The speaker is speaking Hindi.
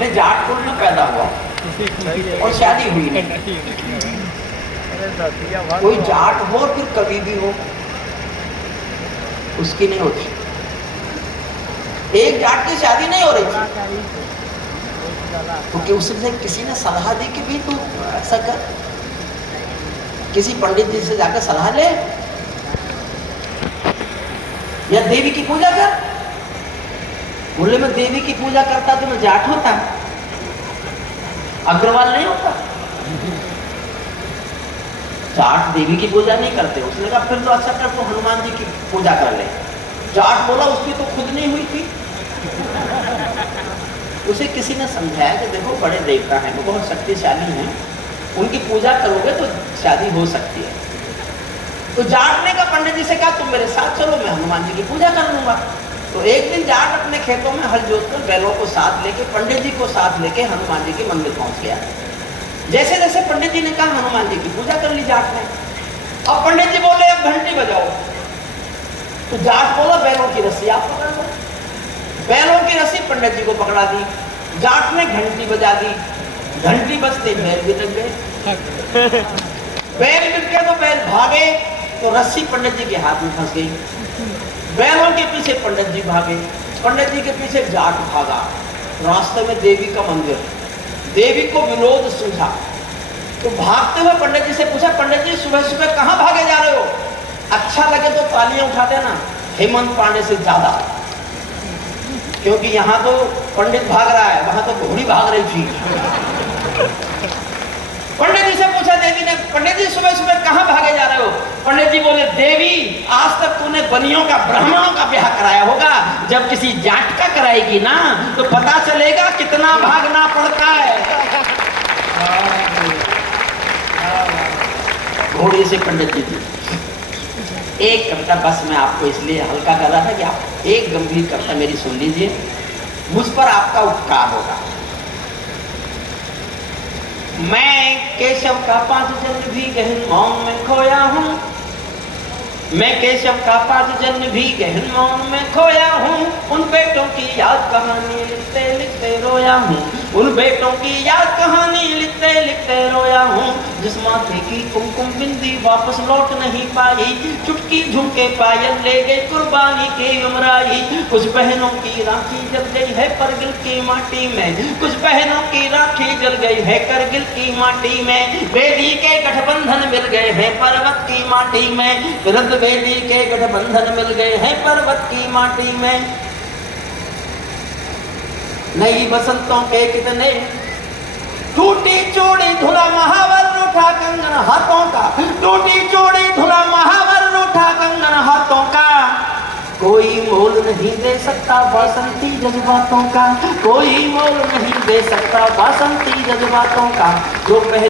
मैं जाट कुल में पैदा हुआ और शादी हुई नहीं। कोई जाट हो फिर कभी भी हो, उसकी नहीं होती। एक जाट की शादी नहीं हो रही थी क्योंकि उससे किसी ने सलाह दी कि भी तू ऐसा कर, किसी पंडित जी से जाकर सलाह ले, या देवी की पूजा कर। बोले मैं देवी की पूजा करता तो मैं जाट होता, अग्रवाल नहीं होता। जाट देवी की पूजा नहीं करते। उसने कहा फिर तो अच्छा कर, तो हनुमान जी की पूजा कर ले। जाट बोला उसकी तो खुद नहीं हुई थी। उसे किसी ने समझाया कि देखो बड़े देवता हैं, वो बहुत शक्तिशाली हैं, उनकी पूजा करोगे तो शादी हो सकती है। तो जाट ने कहा पंडित जी से कहा तुम मेरे साथ चलो, मैं हनुमान जी की पूजा कर लूंगा। तो एक दिन जाट अपने खेतों में हल जोतकर बैलों को साथ लेके, पंडित जी को साथ लेके हनुमान जी के मंदिर पहुंच गया। जैसे जैसे पंडित जी ने कहा हनुमान जी की पूजा कर ली जाट ने। अब पंडित जी बोले अब घंटी बजाओ। तो जाट बोला बैलों की रस्सी आप पकड़ लो। बैलों की रस्सी पंडित जी को पकड़ा दी, जाट ने घंटी बजा दी। घंटी बजते बैल भी लग गए। बैल गिर गए तो बैल भागे तो रस्सी पंडित जी के हाथ में फंस गई। बैलों के पीछे पंडित जी भागे, पंडित जी के पीछे जाट भागा। रास्ते में देवी का मंदिर, देवी को विरोध सूझा तो भागते हुए पंडित जी से पूछा पंडित जी सुबह सुबह कहाँ भागे जा रहे हो? अच्छा लगे तो तालियां उठा देना, हेमंत पांडे से ज्यादा, क्योंकि यहाँ तो पंडित भाग रहा है, वहां तो घोड़ी भाग रही थी। पंडित जी से पूछा देवी ने, पंडित जी सुबह सुबह कहाँ भागे जा रहे हो? पंडित जी बोले देवी आज तक तूने बनियों का ब्राह्मणों का ब्याह कराया होगा, जब किसी जाट का कराएगी ना तो पता चलेगा कितना भागना पड़ता है। घोड़ी से पंडित जी एक कविता बस मैं आपको इसलिए हल्का कर रहा था कि आप एक गंभीर कविता मेरी सुन लीजिए, मुझ पर आपका उपकार होगा। मैं केशव का 5 जन्म भी गहन मौन में खोया हूँ, मैं केशव का 5 जन्म भी गहन मौन में खोया हूँ। उन बेटों की याद कहानी लिखते लिखते रोया हूँ, उन बेटों की याद कहानी लिखते लिखते रोया हूँ। जिस माथे की कुमकुम बिंदी वापस लौट नहीं पाई, चुटकी झुमके पायल ले गई कुर्बानी की उमराई। कुछ बहनों की राखी जल गई है करगिल की माटी में, कुछ बहनों की राखी जल गई है करगिल की माटी में। वेदी के गठबंधन मिल गए हैं पर्वत की माटी में, विरुद्ध वेदी के गठबंधन मिल गए हैं पर्वत की माटी में। नई बसंतों के कितने टूटी चूड़ी धुला महावर उठा कंगन हाथों का, टूटी चूड़ी धुला महावर उठा कंगन हाथों का। कोई मोल नहीं दे सकता बसंती जज्बातों का, कोई मोल नहीं दे सकता बसंती जज्बातों का। जो